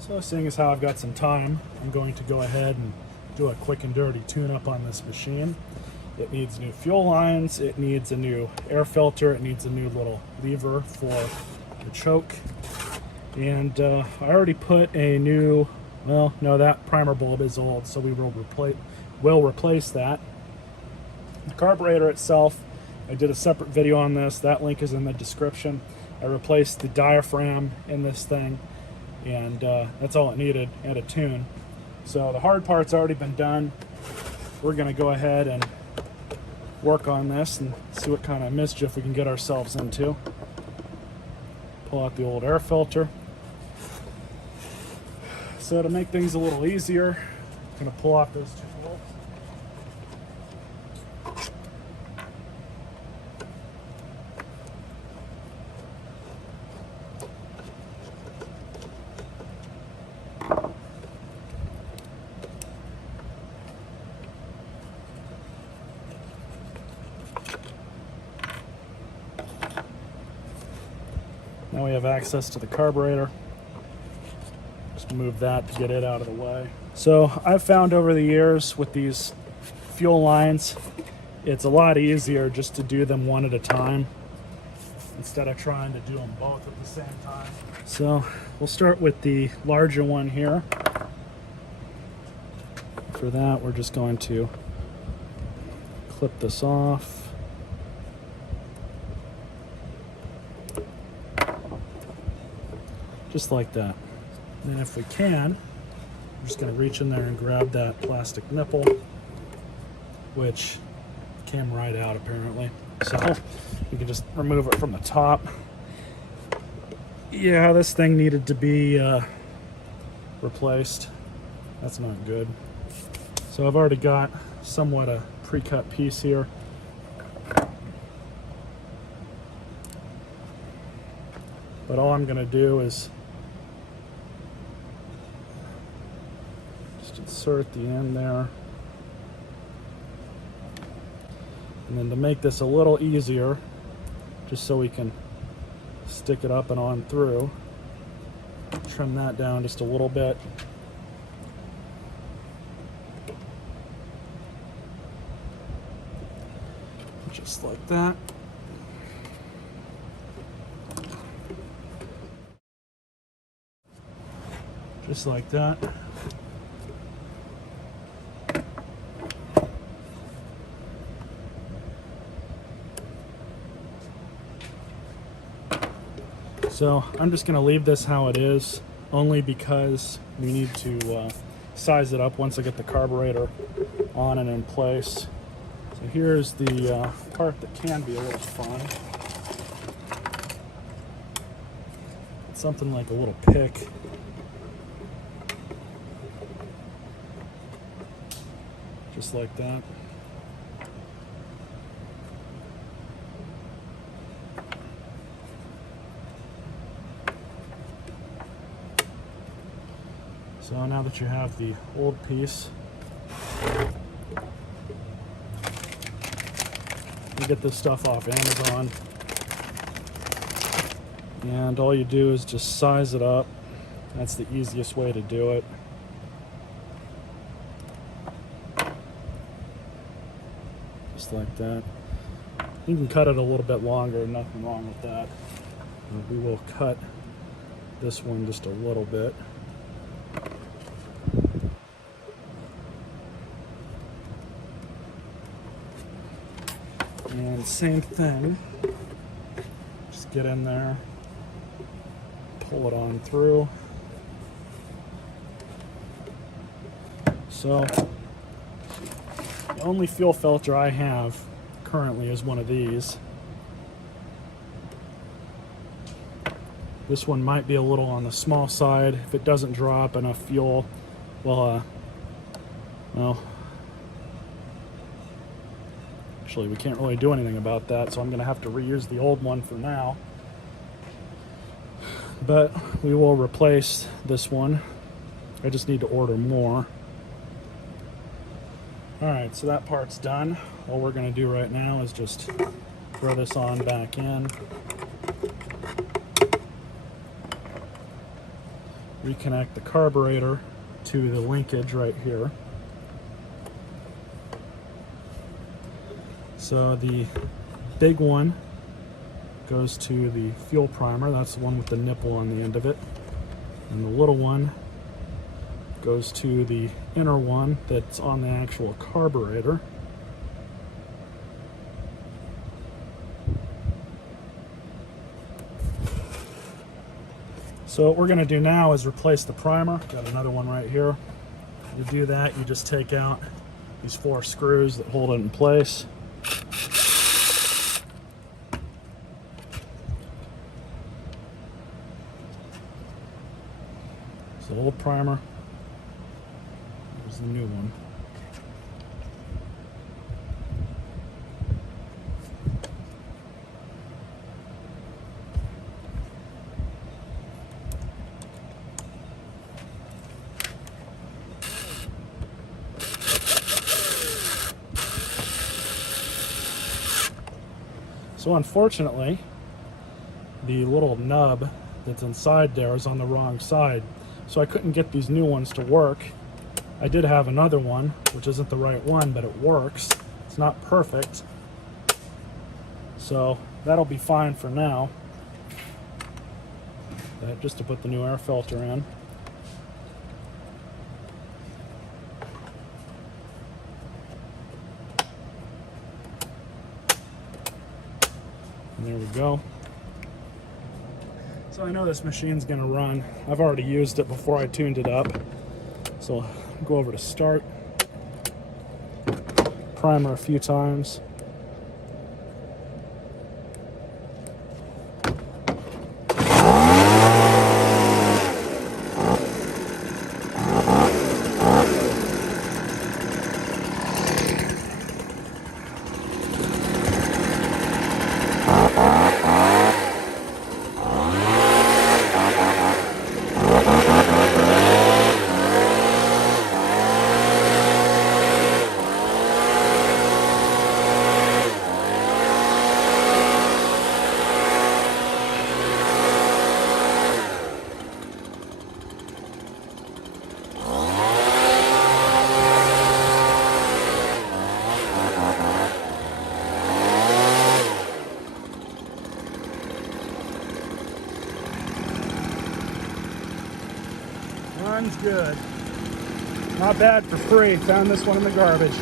So seeing as how I've got some time, I'm going to go ahead and do a quick and dirty tune-up on this machine. It needs new fuel lines, it needs a new air filter, it needs a new little lever for the choke. And I already put a new, well, no, that primer bulb is old, so we will replace that. The carburetor itself, I did a separate video on this. That link is in the description. I replaced the diaphragm in this thing, and that's all it needed, and a tune. So the hard part's already been done. We're going to go ahead and work on this and see what kind of mischief we can get ourselves into. Pull out the old air filter. So to make things a little easier, I'm going to pull off those 2 bolts. Now we have access to the carburetor. Just move that to get it out of the way. So I've found over the years with these fuel lines, it's a lot easier just to do them one at a time instead of trying to do them both at the same time. So we'll start with the larger one here. For that, we're just going to clip this off. Just like that. And then if we can, I'm just going to reach in there and grab that plastic nipple, which came right out apparently. So we can just remove it from the top. Yeah, this thing needed to be replaced. That's not good. So I've already got somewhat a pre-cut piece here. But all I'm going to do is insert the end there, and then to make this a little easier, just so we can stick it up and on through, trim that down just a little bit. Just like that. Just like that. So I'm just going to leave this how it is, only because we need to size it up once I get the carburetor on and in place. So here's the part that can be a little fun. It's something like a little pick. Just like that. So now that you have the old piece, you get this stuff off Amazon, and all you do is just size it up. That's the easiest way to do it. Just like that. You can cut it a little bit longer, nothing wrong with that. We will cut this one just a little bit. And same thing, just get in there, pull it on through. So the only fuel filter I have currently is one of these. This one might be a little on the small side. If it doesn't draw up enough fuel, well, actually, we can't really do anything about that, so I'm going to have to reuse the old one for now. But we will replace this one. I just need to order more. Alright, so that part's done. All we're going to do right now is just throw this on back in. reconnect the carburetor to the linkage right here. So the big one goes to the fuel primer. That's the one with the nipple on the end of it. And the little one goes to the inner one that's on the actual carburetor. So what we're going to do now is replace the primer. Got another one right here. To do that, you just take out these 4 screws that hold it in place. So the old primer, here's the new one. So unfortunately, the little nub that's inside there is on the wrong side. So I couldn't get these new ones to work. I did have another one, which isn't the right one, but it works. It's not perfect. So that'll be fine for now. Just to put the new air filter in. And there we go. So I know this machine's gonna run. I've already used it before I tuned it up. So I'll go over to start, primer a few times. Runs good. Not bad for free. Found this one in the garbage.